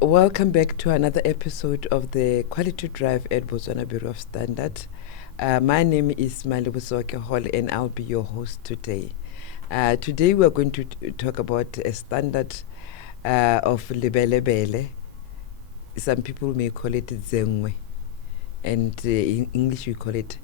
Welcome back to another episode of the Quality Drive at Botswana Bureau of Standards. My name is 𝐒𝐤𝐥𝐿 and I'll be your host today. Today we are going to talk about a standard of 𝐒𝐫𝐸𝐿𝐵𝐸. Some people may call it 𝐒𝐬𝐬, and in English we call it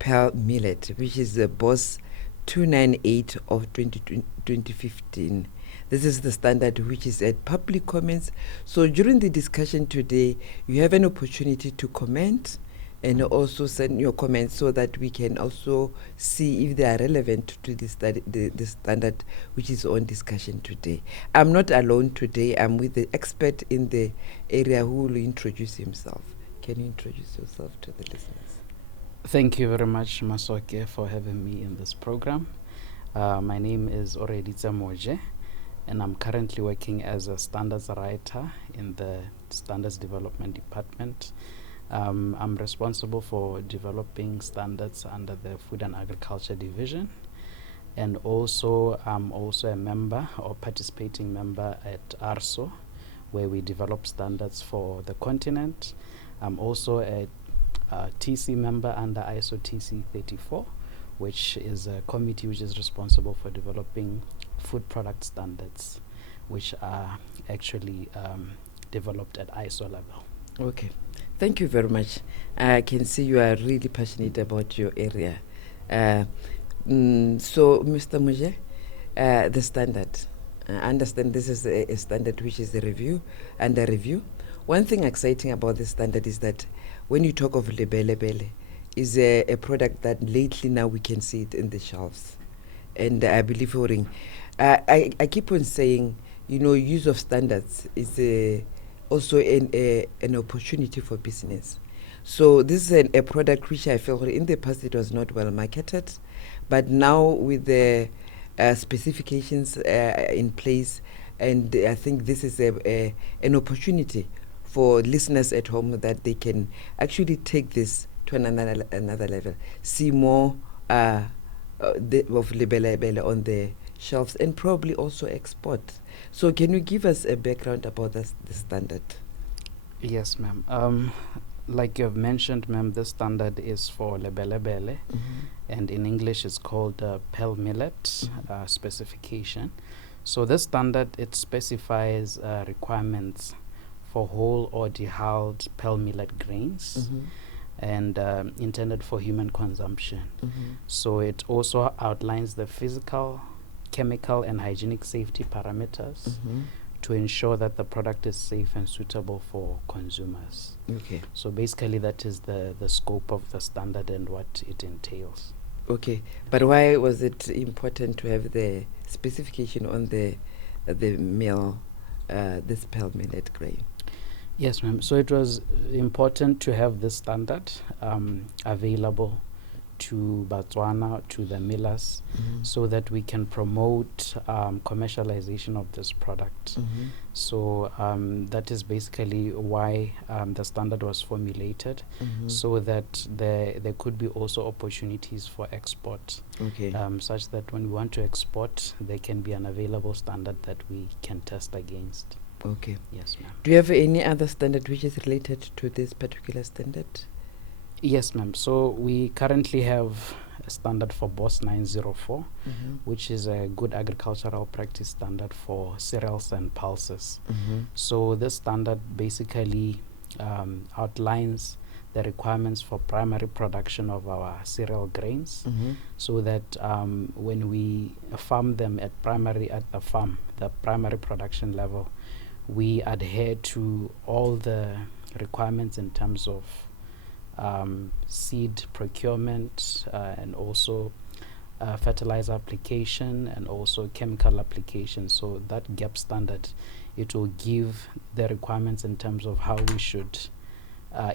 pearl millet, which is the BOSS 298 of 2015. This is the standard which is at public comments. So during the discussion today, you have an opportunity to comment and also send your comments so that we can also see if they are relevant to the standard which is on discussion today. I'm not alone today. I'm with the expert in the area who will introduce himself. Can you introduce yourself to the listeners? Thank you very much, 𝐒𝐤𝐥𝐿, for having me in this program. My name is 𝐒𝐩𝐥𝐿𝐥𝐿, and I'm currently working as a standards writer in the Standards Development Department. I'm responsible for developing standards under the Food and Agriculture Division, and also I'm also a member or participating member at 𝐒𝐷𝐿, where we develop standards for the continent. I'm also a TC member under ISO TC 34, which is a committee which is responsible for developing food product standards, which are actually developed at ISO level. Okay, thank you very much. I can see you are really passionate about your area. So, Mr. Muje, the standard. I understand this is a standard which is under review. One thing exciting about this standard is that when you talk of 𝐒𝐫𝐸𝐿𝐵𝐸, is a product that lately now we can see it in the shelves. And I believe I keep on saying, use of standards is also an opportunity for business. So this is a product which I feel in the past it was not well marketed, but now with the specifications in place, and I think this is an opportunity for listeners at home that they can actually take this to another level, see more of 𝐒𝐫𝐸𝐿𝐵𝐸 on the shelves, and probably also export. So can you give us a background about the standard? Yes, ma'am. Like you've mentioned, ma'am, this standard is for 𝐒𝐫𝐸𝐿𝐵𝐸, and in English it's called pearl millet specification. So this standard, it specifies requirements for whole or dehulled pearl millet grains, and intended for human consumption. So it also outlines the physical, chemical, and hygienic safety parameters to ensure that the product is safe and suitable for consumers. Okay. So basically that is the scope of the standard and what it entails. Okay, but why was it important to have the specification on the meal, this pearl millet grain? Yes, ma'am. So it was important to have this standard available to Botswana, to the millers, so that we can promote commercialization of this product. So that is basically why the standard was formulated, so that there could be also opportunities for export, such that when we want to export, there can be an available standard that we can test against. Okay. Yes, ma'am. Do you have any other standard which is related to this particular standard? Yes, ma'am. So we currently have a standard for BOSS 904, which is a good agricultural practice standard for cereals and pulses. So this standard basically outlines the requirements for primary production of our cereal grains, so that when we farm them at the farm, the primary production level, we adhere to all the requirements in terms of seed procurement, and also fertilizer application, and also chemical application. So that 𝐒𝐴𝐵 standard, it will give the requirements in terms of how we should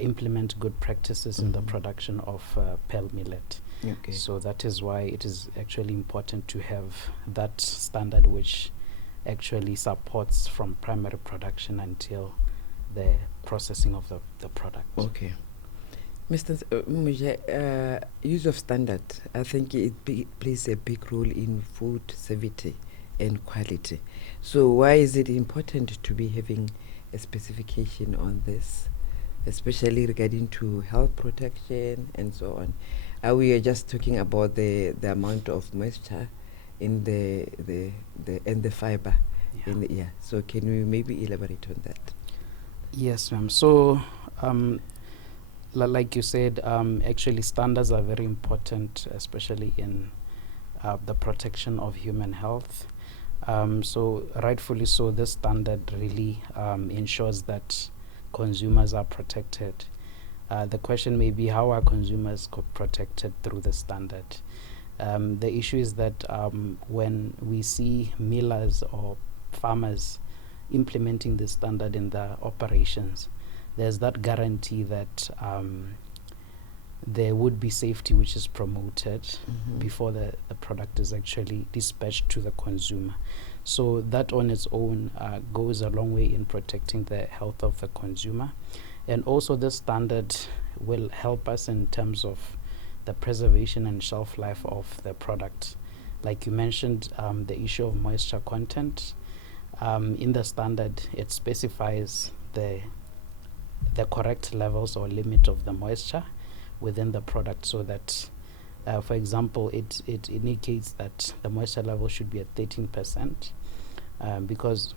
implement good practices in the production of pearl millet. Okay. So that is why it is actually important to have that standard, which actually supports from primary production until the processing of the product. Okay. Mr. Muje, use of standard, I think it plays a big role in food safety and quality. So why is it important to be having a specification on this, especially regarding to health protection and so on. We are just talking about the amount of moisture in and the fiber in the ear. So can you maybe elaborate on that? Yes, ma'am. So, like you said, actually standards are very important, especially in the protection of human health. So rightfully so, this standard really ensures that consumers are protected. The question may be, how are consumers protected through the standard? The issue is that when we see millers or farmers implementing the standard in their operations, there's that guarantee that there would be safety which is promoted before the product is actually dispatched to the consumer. So that on its own goes a long way in protecting the health of the consumer. And also this standard will help us in terms of the preservation and shelf life of the product. Like you mentioned, the issue of moisture content. In the standard, it specifies the correct levels or limit of the moisture within the product, so that for example it indicates that the moisture level should be at 13%, because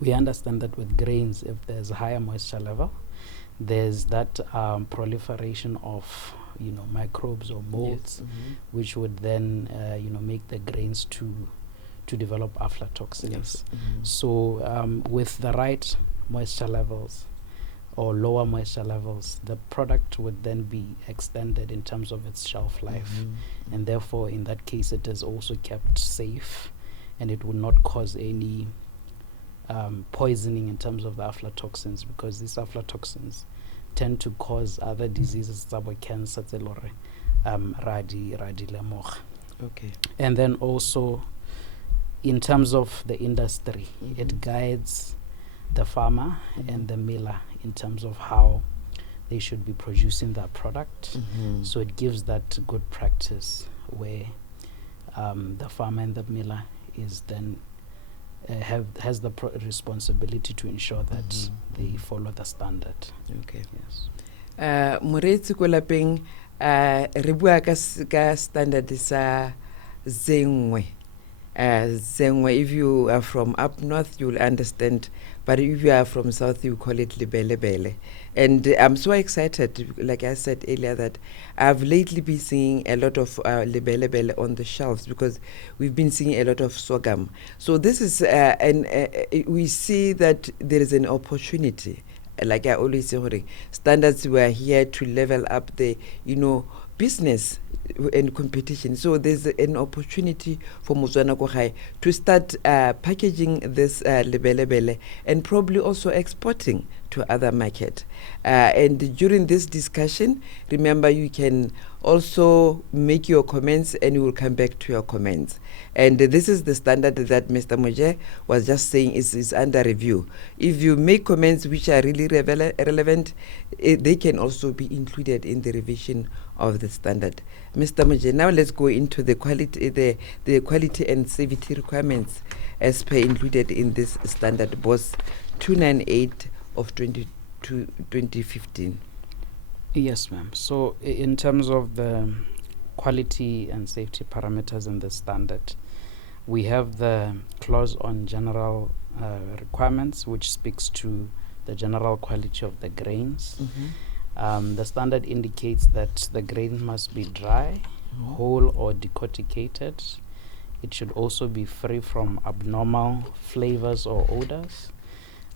we understand that with grains, if there's a higher moisture level, there's that proliferation of microbes or molds, which would then make the grains to develop aflatoxins. So with the right moisture levels or lower moisture levels, the product would then be extended in terms of its shelf life, and therefore in that case it is also kept safe, and it would not cause any poisoning in terms of the aflatoxins, because these aflatoxins tend to cause other diseases, cancer, Okay. And then also in terms of the industry, it guides the farmer and the miller in terms of how they should be producing their product. So it gives that good practice where the farmer and the miller is then has the responsibility to ensure that they follow the standard. Okay. Yes. Moreetsi ko lapeng re bua ka standard sa 𝐒𝐩𝐤. 𝐒𝐩𝐤, if you are from up north, you'll understand. But if you are from south, you call it 𝐿ebele. And I'm so excited, like I said earlier, that I've lately been seeing a lot of 𝐿ebele on the shelves, because we've been seeing a lot of sorghum. So this is, we see that there is an opportunity. Like I always say, standards were here to level up the, business and competition. So there's an opportunity for Botswana Bureau to start packaging this 𝐿ebele and probably also exporting to other market. And during this discussion, remember, you can also make your comments and we will come back to your comments. And this is the standard that Mr. Moje was just saying is under review. If you make comments which are really relevant, they can also be included in the revision of the standard. Mr. Moje, now let's go into the quality, the quality and safety requirements as per included in this standard, BOS 298 of 2015. Yes, ma'am. So in terms of the quality and safety parameters in the standard, we have the clause on general requirements, which speaks to the general quality of the grains. The standard indicates that the grain must be dry, whole or decorticated. It should also be free from abnormal flavors or odors.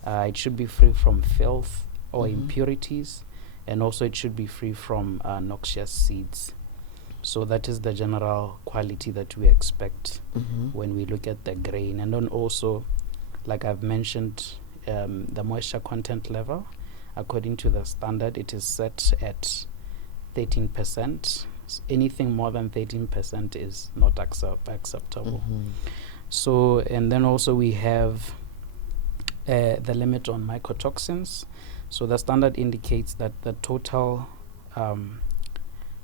It should be free from filth or impurities, and also it should be free from noxious seeds. So that is the general quality that we expect when we look at the grain. And then also, like I've mentioned, the moisture content level, according to the standard, it is set at 13%. Anything more than 13% is not acceptable. So, and then also we have the limit on mycotoxins. So the standard indicates that the total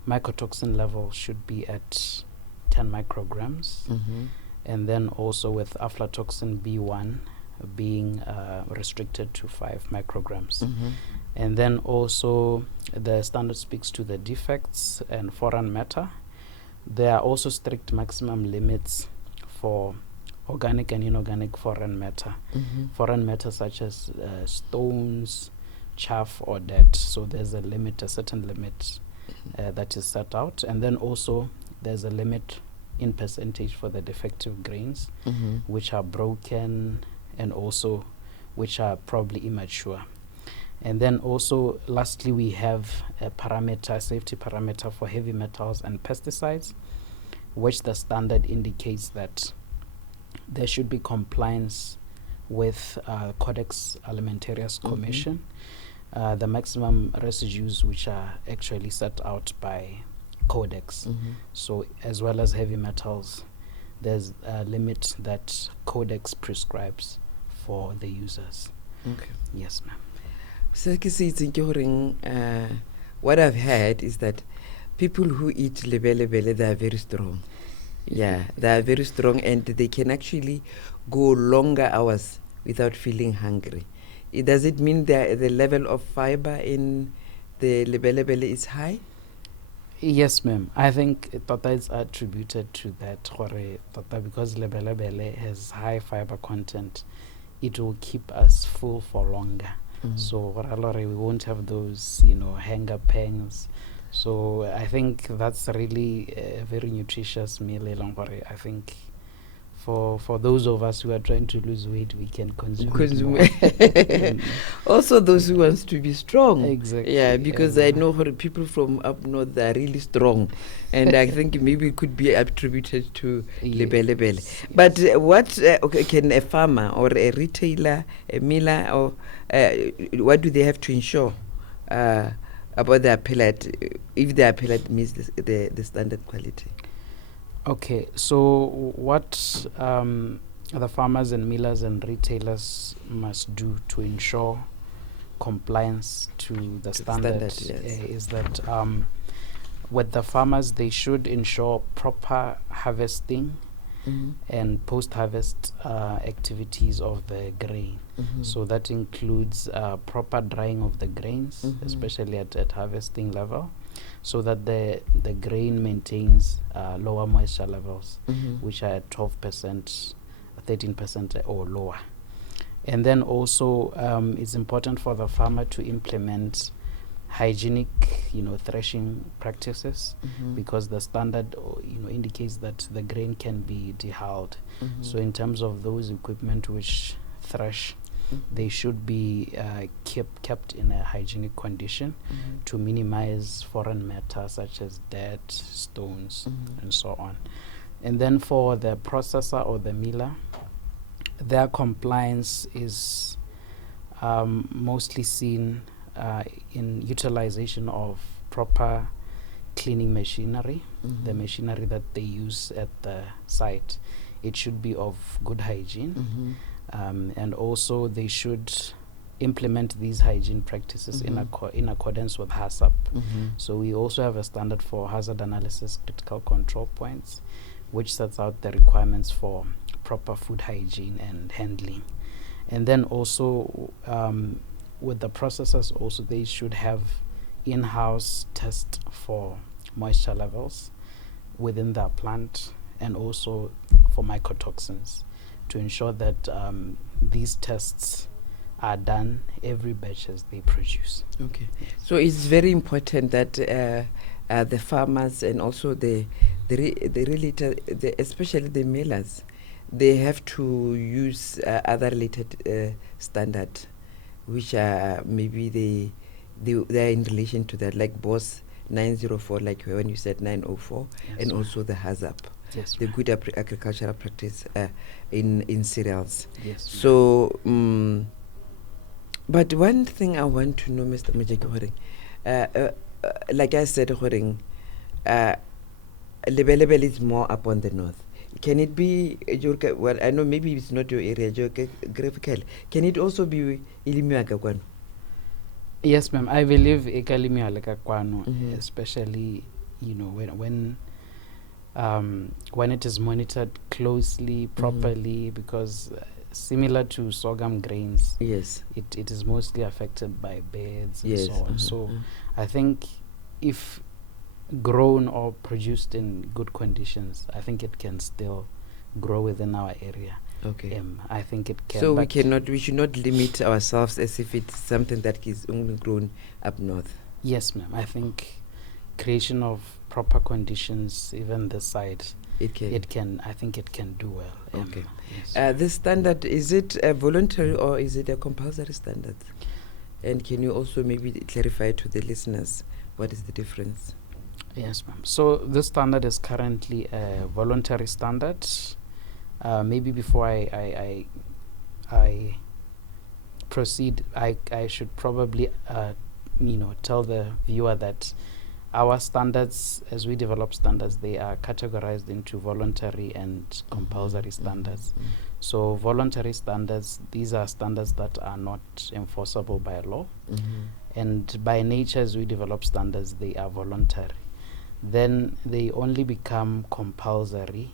mycotoxin level should be at 10 micrograms. And then also with aflatoxin B1, being restricted to 5 micrograms. And then also the standard speaks to the defects and foreign matter. There are also strict maximum limits for organic and inorganic foreign matter. Foreign matter such as stones, chaff or dirt. So there's a limit, a certain limit that is set out. And then also there's a limit in percentage for the defective grains, which are broken and also which are probably immature. And then also lastly we have a parameter, safety parameter for heavy metals and pesticides, which the standard indicates that there should be compliance with Codex Alimentarius Commission, the maximum residues which are actually set out by Codex. So as well as heavy metals, there's a limit that Codex prescribes for the users. Okay. Yes, ma'am. What I've heard is that people who eat lebelebele, they are very strong. Yeah, they are very strong and they can actually go longer hours without feeling hungry. Does it mean that the level of fiber in the lebelebele is high? Yes, ma'am. I think Tata is attributed to that Tata because lebelebele has high fiber content. It will keep us full for longer. So we won't have those, hunger pangs. So I think that's really a very nutritious meal. I think for those of us who are trying to lose weight, we can consume it. Also those who wants to be strong. Exactly. Yeah, because I know people from up north, they are really strong. And I think maybe it could be attributed to lebelebele. Yes. But what can a farmer or a retailer, a miller, or what do they have to ensure about their pellet, if their pellet meets the standard quality? Okay, so what the farmers and millers and retailers must do to ensure compliance to the standard, yes, is that with the farmers, they should ensure proper harvesting and post-harvest activities of the grain. So that includes proper drying of the grains, especially at harvesting level, so that the grain maintains lower moisture levels, which are at 12%, 13% or lower. And then also it's important for the farmer to implement hygienic, threshing practices, because the standard, indicates that the grain can be dehulled. So in terms of those equipment which thresh, they should be kept in a hygienic condition to minimize foreign matter such as dirt, stones, and so on. And then for the processor or the miller, their compliance is mostly seen in utilization of proper cleaning machinery, the machinery that they use at the site. It should be of good hygiene. And also they should implement these hygiene practices in accordance with HACCP. So we also have a standard for hazard analysis critical control points, which sets out the requirements for proper food hygiene and handling. And then also with the processors also, they should have in-house test for moisture levels within their plant, and also for mycotoxins, to ensure that these tests are done every batch as they produce. Okay. So it's very important that the farmers and also especially the millers, they have to use other related standard, which are maybe they are in relation to that, like BOS 904, like when you said 904, yes, and also the HACCP. Yes, the good agricultural practice in cereals. Yes. So, but one thing I want to know, Mr. 𝐒𝐤𝐥𝐿, like I said, lebelebele is more up on the north. Can it be, well, I know maybe it's not your area, geographical. Can it also be 𝐒𝐤𝐥𝐿? Yes, ma'am. I believe 𝐒𝐤𝐥𝐿, especially, when it is monitored closely, properly, because similar to sorghum grains. Yes. It is mostly affected by birds and Yes. so on. So I think if grown or produced in good conditions, I think it can still grow within our area. Okay. I think it can. So we should not limit ourselves as if it's something that is only grown up north. Yes, ma'am. I think creation of proper conditions, even this side, I think it can do well. Okay. Yes. This standard, is it a voluntary or is it a compulsory standard? And can you also maybe clarify to the listeners what is the difference? Yes, ma'am. So this standard is currently a voluntary standard. Maybe before I proceed, I should probably tell the viewer that our standards, as we develop standards, they are categorized into voluntary and compulsory standards. So voluntary standards, these are standards that are not enforceable by law. And by nature, as we develop standards, they are voluntary. Then they only become compulsory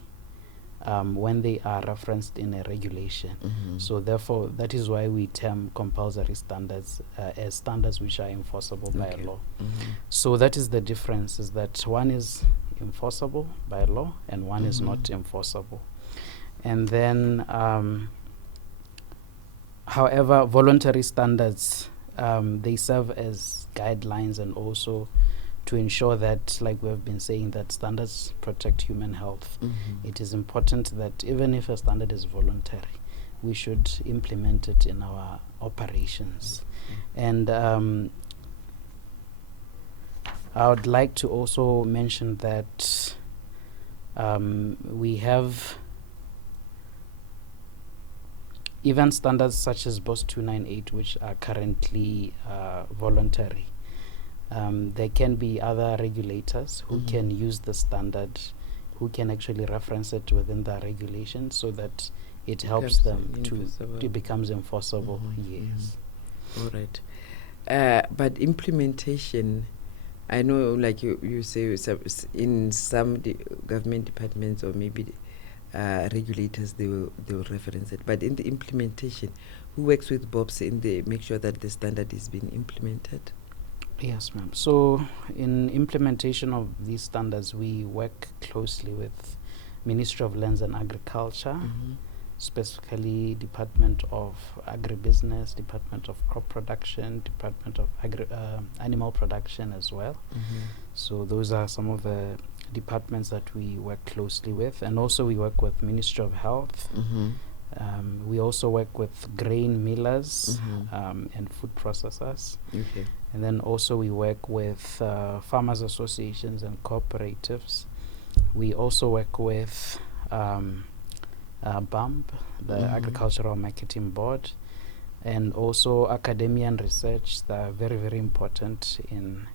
when they are referenced in a regulation. So therefore, that is why we term compulsory standards as standards which are enforceable by law. So that is the difference, is that one is enforceable by law and one is not enforceable. And then, however, voluntary standards, they serve as guidelines and also to ensure that, like we have been saying, that standards protect human health. It is important that even if a standard is voluntary, we should implement it in our operations. And I would like to also mention that we have even standards such as BOS 298, which are currently voluntary. There can be other regulators who can use the standard, who can actually reference it within the regulation so that it helps them it becomes enforceable. Yes. All right. But implementation, I know, like you say, in some government departments or maybe regulators, they will reference it. But in the implementation, who works with BOPs make sure that the standard is being implemented? Yes, ma'am. So in implementation of these standards, we work closely with Ministry of Lands and Agriculture, specifically Department of Agribusiness, Department of Crop Production, Department of Animal Production as well. So those are some of the departments that we work closely with. And also we work with Ministry of Health. We also work with grain millers and food processors. And then also we work with farmers associations and cooperatives. We also work with BAMB, the Agricultural Marketing Board, and also academia and research that are very, very important in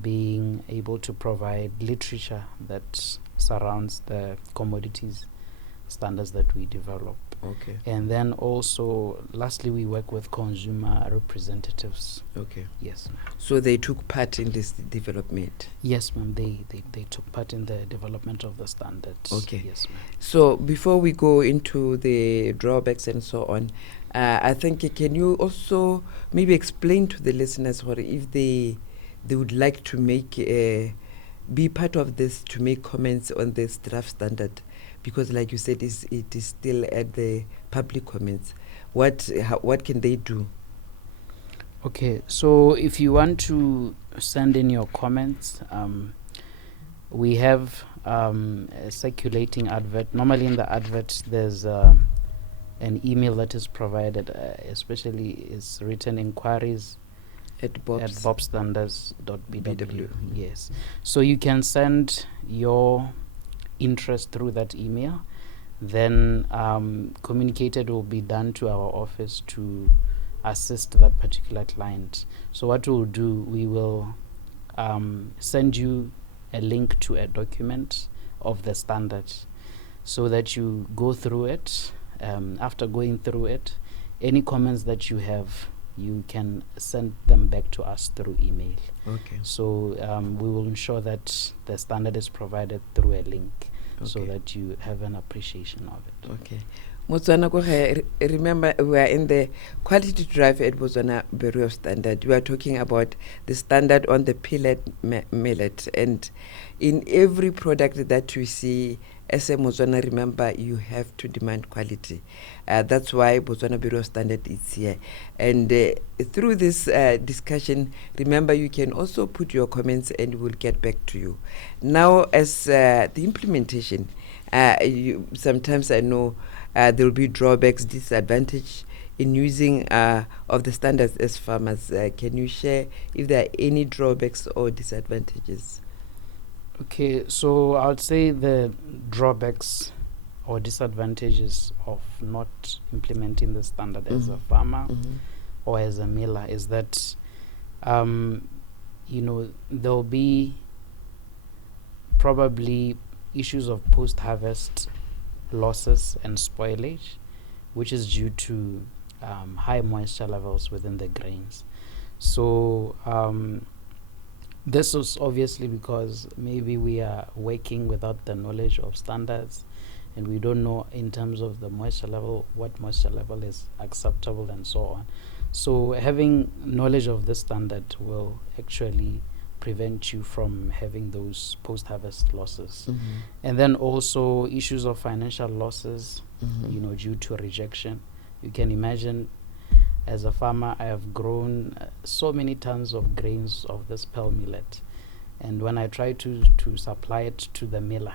being able to provide literature that surrounds the commodities standards that we develop. And then also, lastly, we work with consumer representatives. Yes, ma'am. So they took part in this development? Yes, ma'am. They took part in the development of the standards. Yes, ma'am. So before we go into the drawbacks and so on, I think, can you also maybe explain to the listeners what if they would like to be part of this, to make comments on this draft standard? Because like you said, it is still at the public comments. What can they do? Okay, so if you want to send in your comments, we have a circulating advert. Normally in the advert, there's an email that is provided, especially is written inquiries at bobstandards.bw. Yes. So you can send your interest through that email. Then communicated will be done to our office to assist that particular client. So what we'll do, we will send you a link to a document of the standard so that you go through it. After going through it, any comments that you have, you can send them back to us through email. So we will ensure that the standard is provided through a link so that you have an appreciation of it. Botswana ko gae, remember we are in the quality drive at Botswana Bureau of Standard. We are talking about the standard on the millet, and in every product that we see as a Botswana, remember you have to demand quality. That's why Botswana Bureau of Standard is here. And through this discussion, remember you can also put your comments and we'll get back to you. Now, as the implementation, sometimes I know there will be drawbacks, disadvantage in using of the standards as farmers. Can you share if there are any drawbacks or disadvantages? Okay, so I would say the drawbacks or disadvantages of not implementing the standard as a farmer or as a miller is that, there'll be probably issues of post-harvest losses and spoilage, which is due to high moisture levels within the grains. So this is obviously because maybe we are working without the knowledge of standards, and we don't know in terms of the moisture level, what moisture level is acceptable and so on. So having knowledge of the standard will actually prevent you from having those post-harvest losses. And then also issues of financial losses, due to rejection. You can imagine, as a farmer, I have grown so many tons of grains of this pearl millet, and when I try to supply it to the miller,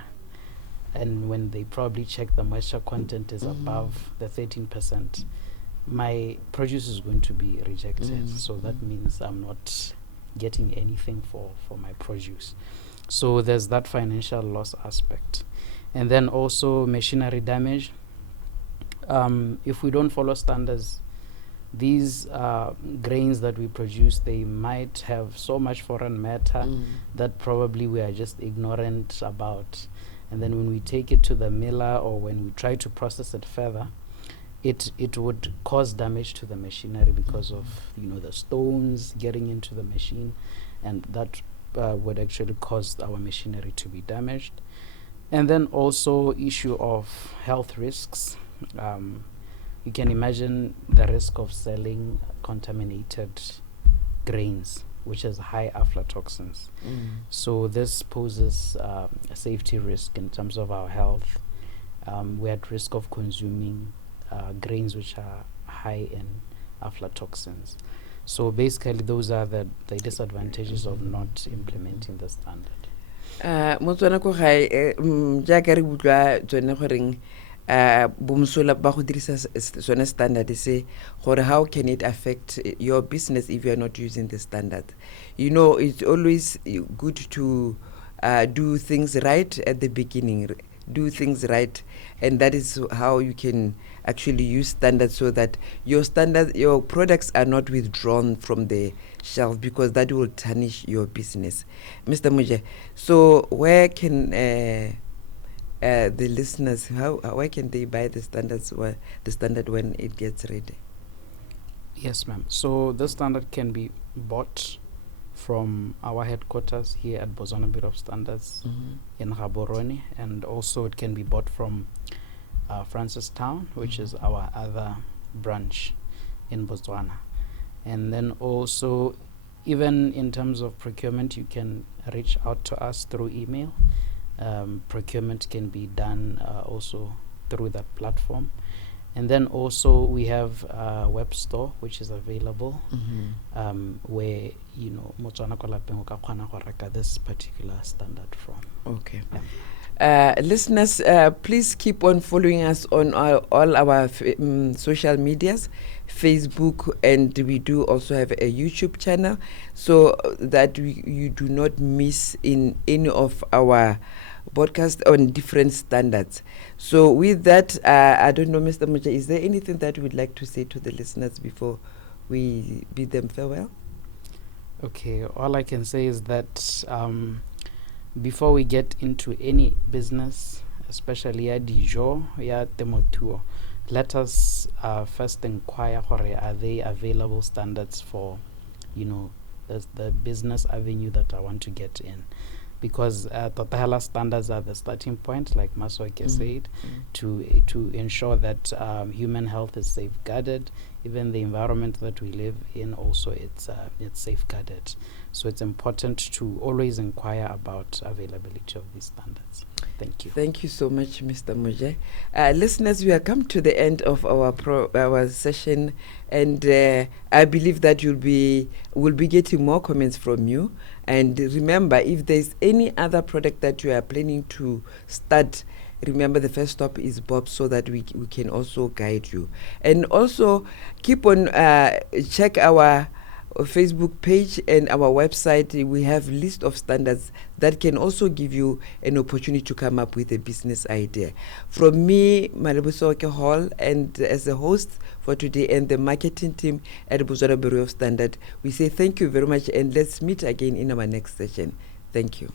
and when they probably check the moisture content is above the 13%, my produce is going to be rejected. So that means I'm not getting anything for my produce. So there's that financial loss aspect. And then also machinery damage. If we don't follow standards, these grains that we produce, they might have so much foreign matter that probably we are just ignorant about. And then when we take it to the miller or when we try to process it further, it would cause damage to the machinery because of the stones getting into the machine, and that would actually cause our machinery to be damaged. And then also issue of health risks. You can imagine the risk of selling contaminated grains, which has high aflatoxins. So this poses a safety risk in terms of our health. We're at risk of consuming grains which are high in aflatoxins. So basically those are the disadvantages of not implementing the standard. Motswana ko gae jaaka re butlwa tsone goreng bomsola ba go dirisa sone standard se gore how can it affect your business if you are not using the standard. It's always good to do things right at the beginning, do things right, and that is how you can actually use standards so that your products are not withdrawn from the shelf, because that will tarnish your business. Mr. Muje, so where can the listeners, where can they buy the standard when it gets ready? Yes, ma'am. So the standard can be bought from our headquarters here at Botswana Bureau of Standards in Gaborone, and also it can be bought from Francistown, which is our other branch in Botswana. And then also, even in terms of procurement, you can reach out to us through email. Procurement can be done also through that platform. And then also we have a web store which is available, where Botswana ko lapeng o ka kgona go reka this particular standard from. Okay. Listeners, please keep on following us on all our social medias, Facebook, and we do also have a YouTube channel, so that you do not miss in any of our podcast on different standards. So with that, I don't know, Mr. Muja, is there anything that you would like to say to the listeners before we bid them farewell? Okay, all I can say is that before we get into any business, especially at 𝐒𝐩𝐿, ya temotuo, let us first inquire, are they available standards for the business avenue that I want to get in. because Totahala standards are the starting point, like Masoke said, to ensure that human health is safeguarded. Even the environment that we live in, also it's safeguarded. So it's important to always inquire about availability of these standards. Thank you. Thank you so much, Mr. Moje. Listeners, we have come to the end of our session, and I believe that we'll be getting more comments from you. And remember, if there's any other product that you are planning to start, remember the first stop is Bob, so that we can also guide you. And also keep on check our Facebook page and our website. We have list of standards that can also give you an opportunity to come up with a business idea. From me, Malebuso Hall, and as a host for today, and the marketing team at the Botswana Bureau of Standards, we say thank you very much, and let's meet again in our next session. Thank you.